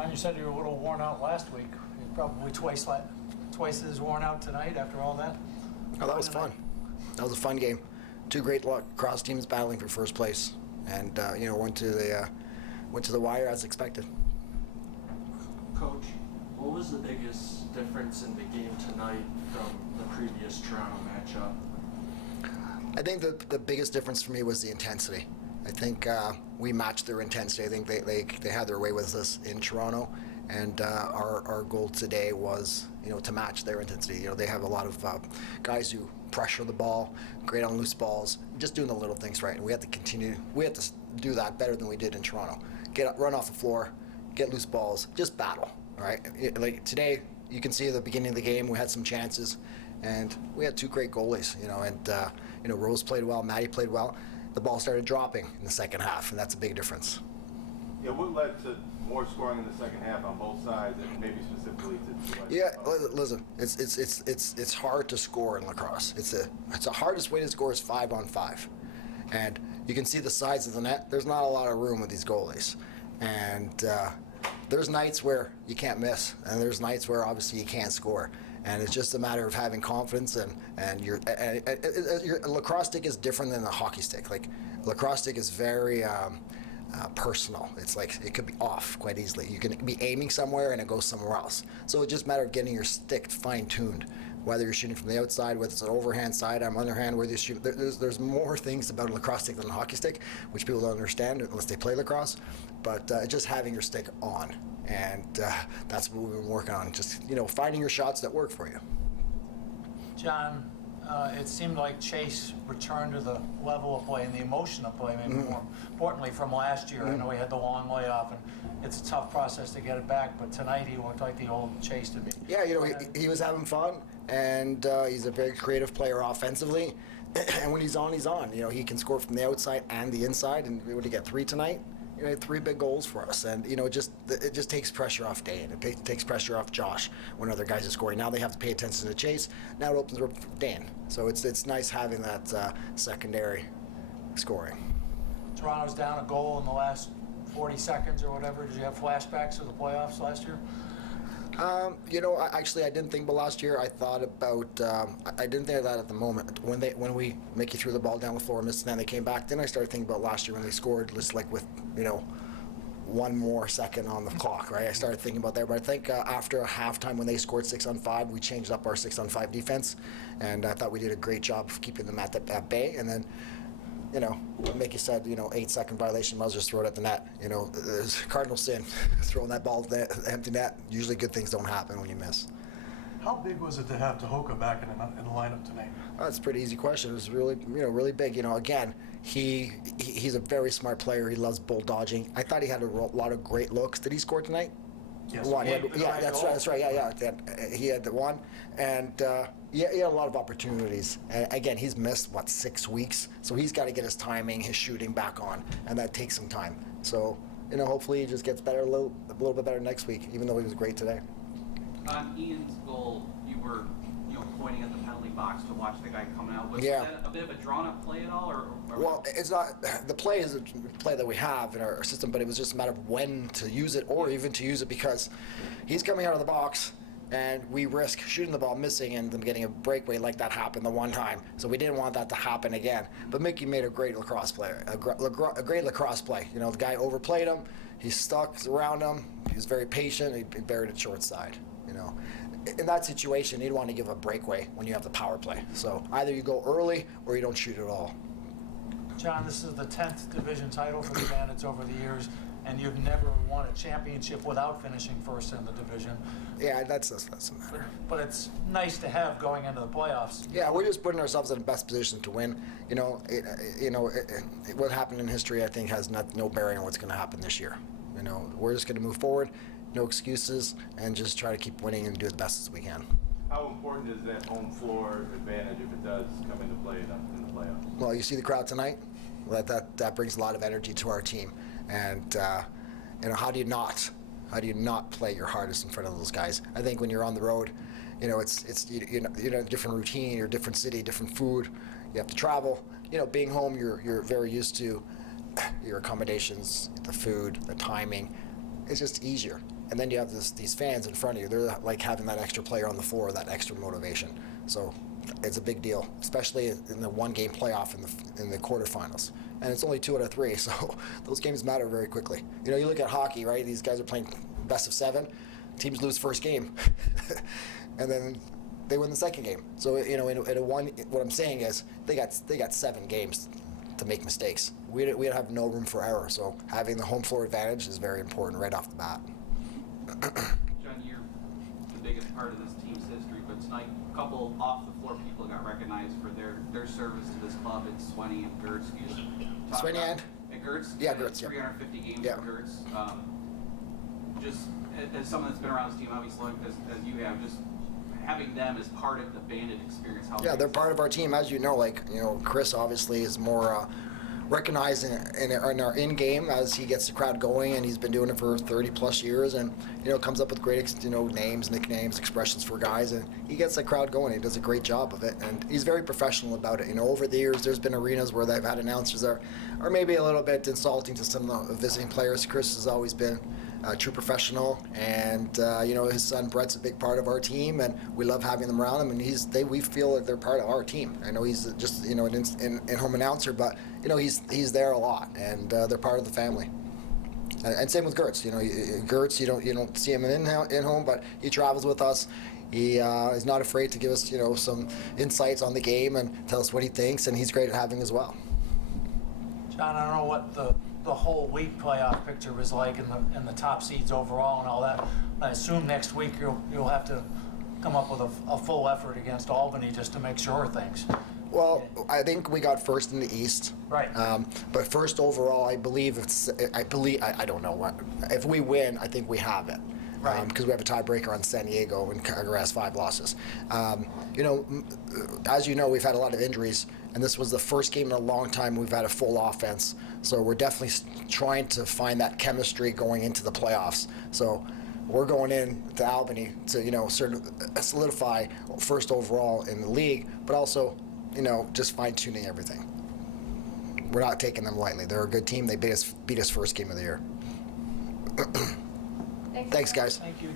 John, you said you were a little worn out last week. You're probably twice as worn out tonight after all that. Oh, that was fun. That was a fun game. Two great lacrosse teams battling for first place, and went to the wire as expected. Coach, what was the biggest difference in the game tonight from the previous Toronto matchup? I think the biggest difference for me was the intensity. I think we matched their intensity. I think they had their way with us in Toronto, and our goal today was to match their intensity. They have a lot of guys who pressure the ball, great on loose balls, just doing the little things right. And we have to continue. We have to do that better than we did in Toronto. Run off the floor, get loose balls, just battle. All right, like today, you can see at the beginning of the game we had some chances, and we had two great goalies. And Rose played well, Maddie played well. The ball started dropping in the second half, and that's a big difference. Yeah, what led to more scoring in the second half on both sides, and maybe specifically to? Yeah, listen, it's hard to score in lacrosse. It's the hardest way to score is 5-on-5, and you can see the sides of the net. There's not a lot of room with these goalies, and there's nights where you can't miss, and there's nights where obviously you can't score. And it's just a matter of having confidence, and your lacrosse stick is different than a hockey stick. Like lacrosse stick is very personal. It's like it could be off quite easily. You can be aiming somewhere and it goes somewhere else. So it's just a matter of getting your stick fine-tuned. Whether you're shooting from the outside, whether it's an overhand, sidearm, underhand, whether you shoot, there's more things about a lacrosse stick than a hockey stick, which people don't understand unless they play lacrosse. But just having your stick on, and that's what we've been working on. Just finding your shots that work for you. John, it seemed like Chase returned to the level of play and the emotion of play, maybe more importantly from last year. I know he had the long layoff, and it's a tough process to get it back, but tonight he looked like the old Chase to me. Yeah, he was having fun, and he's a very creative player offensively, and when he's on, he's on. He can score from the outside and the inside, and we would get 3 tonight. He had 3 big goals for us, and it just takes pressure off Dane. It takes pressure off Josh when other guys are scoring. Now they have to pay attention to Chase. Now it opens the door for Dane. So it's nice having that secondary scoring. Toronto's down a goal in the last 40 seconds or whatever. Did you have flashbacks of the playoffs last year? Actually, I didn't think about last year. I thought about, I didn't think of that at the moment. When we make you throw the ball down the floor, missed, and then they came back, then I started thinking about last year when they scored, just like with, 1 more second on the clock, right? I started thinking about that, but I think after halftime when they scored 6-on-5, we changed up our 6-on-5 defense, and I thought we did a great job of keeping them at bay, and then Mickey said, 8-second violation, might as well just throw it at the net. There's cardinal sin, throwing that ball to the empty net. Usually good things don't happen when you miss. How big was it to have Tahoka back in the lineup tonight? That's a pretty easy question. It was really, really big. Again, he's a very smart player. He loves bull dodging. I thought he had a lot of great looks. Did he score tonight? Yes. One. That's right. Yeah. He had the one, and he had a lot of opportunities. And again, he's missed 6 weeks, so he's got to get his timing, his shooting back on, and that takes some time. So hopefully he just gets better a little bit better next week, even though he was great today. On Ian's goal, you were pointing at the penalty box to watch the guy coming out. Was Yeah. that a bit of a drawn-up play at all? Or Well, it's not. The play is a play that we have in our system, but it was just a matter of when to use it, or even to use it, because he's coming out of the box, and we risk shooting the ball, missing, and them getting a breakaway like that happened the one time. So we didn't want that to happen again. But Mickey made a great lacrosse player, a great lacrosse play. The guy overplayed him. He stuck around him. He was very patient. He buried it short side. In that situation, you'd want to give a breakaway when you have the power play. So either you go early or you don't shoot at all. John, this is the 10th division title for the Bandits over the years, and you've never won a championship without finishing first in the division. Yeah, that doesn't matter. But it's nice to have going into the playoffs. Yeah, we're just putting ourselves in the best position to win. What happened in history, I think, has no bearing on what's going to happen this year. We're just going to move forward, no excuses, and just try to keep winning and do the best as we can. How important is that home floor advantage if it does come into play in the playoffs? Well, you see the crowd tonight. Well, that brings a lot of energy to our team, and how do you not play your hardest in front of those guys? I think when you're on the road, it's a different routine, you're a different city, different food. You have to travel. Being home, you're very used to your accommodations, the food, the timing. It's just easier. and then you have these fans in front of you. They're like having that extra player on the floor, that extra motivation. So it's a big deal, especially in the one-game playoff in the quarterfinals. And it's only 2 out of 3, so those games matter very quickly. You know, you look at hockey, right? These guys are playing best of 7. Teams lose first game, and then they win the second game. So you know, what I'm saying is they got 7 games to make mistakes. We have no room for error. So having the home floor advantage is very important right off the bat. John, you're the biggest part of this team's history, but tonight, a couple off-the-floor people got recognized for their service to this club. It's Swenny and Gertz. Can you just talk Swenny about and? Gertz? Yeah, Gertz, yeah. 350 games Yeah. for Gertz. Just as someone that's been around this team, obviously, as you have, just having them as part of the Bandit experience. Yeah, they're part of our team, as you know. Like, you know, Chris obviously is more recognized in our in-game as he gets the crowd going, and he's been doing it for 30 plus years, and you know, comes up with great names, nicknames, expressions for guys, and he gets the crowd going. He does a great job of it, and he's very professional about it. You know, over the years, there's been arenas where they've had announcers that are maybe a little bit insulting to some of the visiting players. Chris has always been a true professional, and you know, his son Brett's a big part of our team, and we love having them around him. And we feel that they're part of our team. I know he's just an in-home announcer, but you know, he's there a lot, and they're part of the family. And same with Gertz. You know, Gertz, you don't see him in home, but he travels with us. He is not afraid to give us some insights on the game and tell us what he thinks, and he's great at having as well. John, I don't know what the whole week playoff picture was like and the top seeds overall and all that. I assume next week you'll have to come up with a full effort against Albany just to make sure of things. Well, I think we got first in the East. Right. But first overall, I don't know what. If we win, I think we have it. Right. Because we have a tiebreaker on San Diego, and Calgary has 5 losses. You know, as you know, we've had a lot of injuries, and this was the first game in a long time we've had a full offense. So we're definitely trying to find that chemistry going into the playoffs. So we're going in to Albany to sort of solidify first overall in the league, but also just fine-tuning everything. We're not taking them lightly. They're a good team. They beat us first game of the year. Thanks. Thanks, guys. Thank you.